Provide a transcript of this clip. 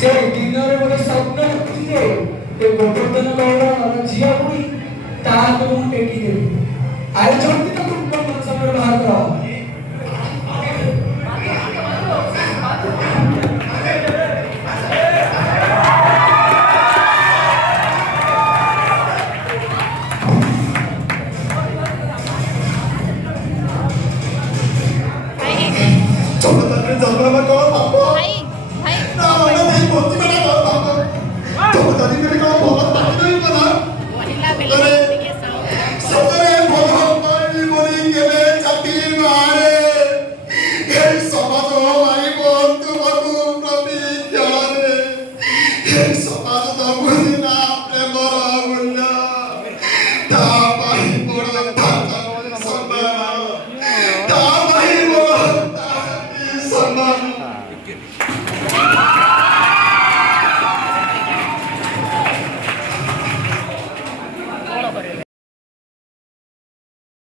से दिनरे गोटे स्वप्न रखुची जे ते गोवर्धन गौड़ झिया बुड़ी ता को टेकी देबी आरे जल्दी तो तुम मन समय बाहर करो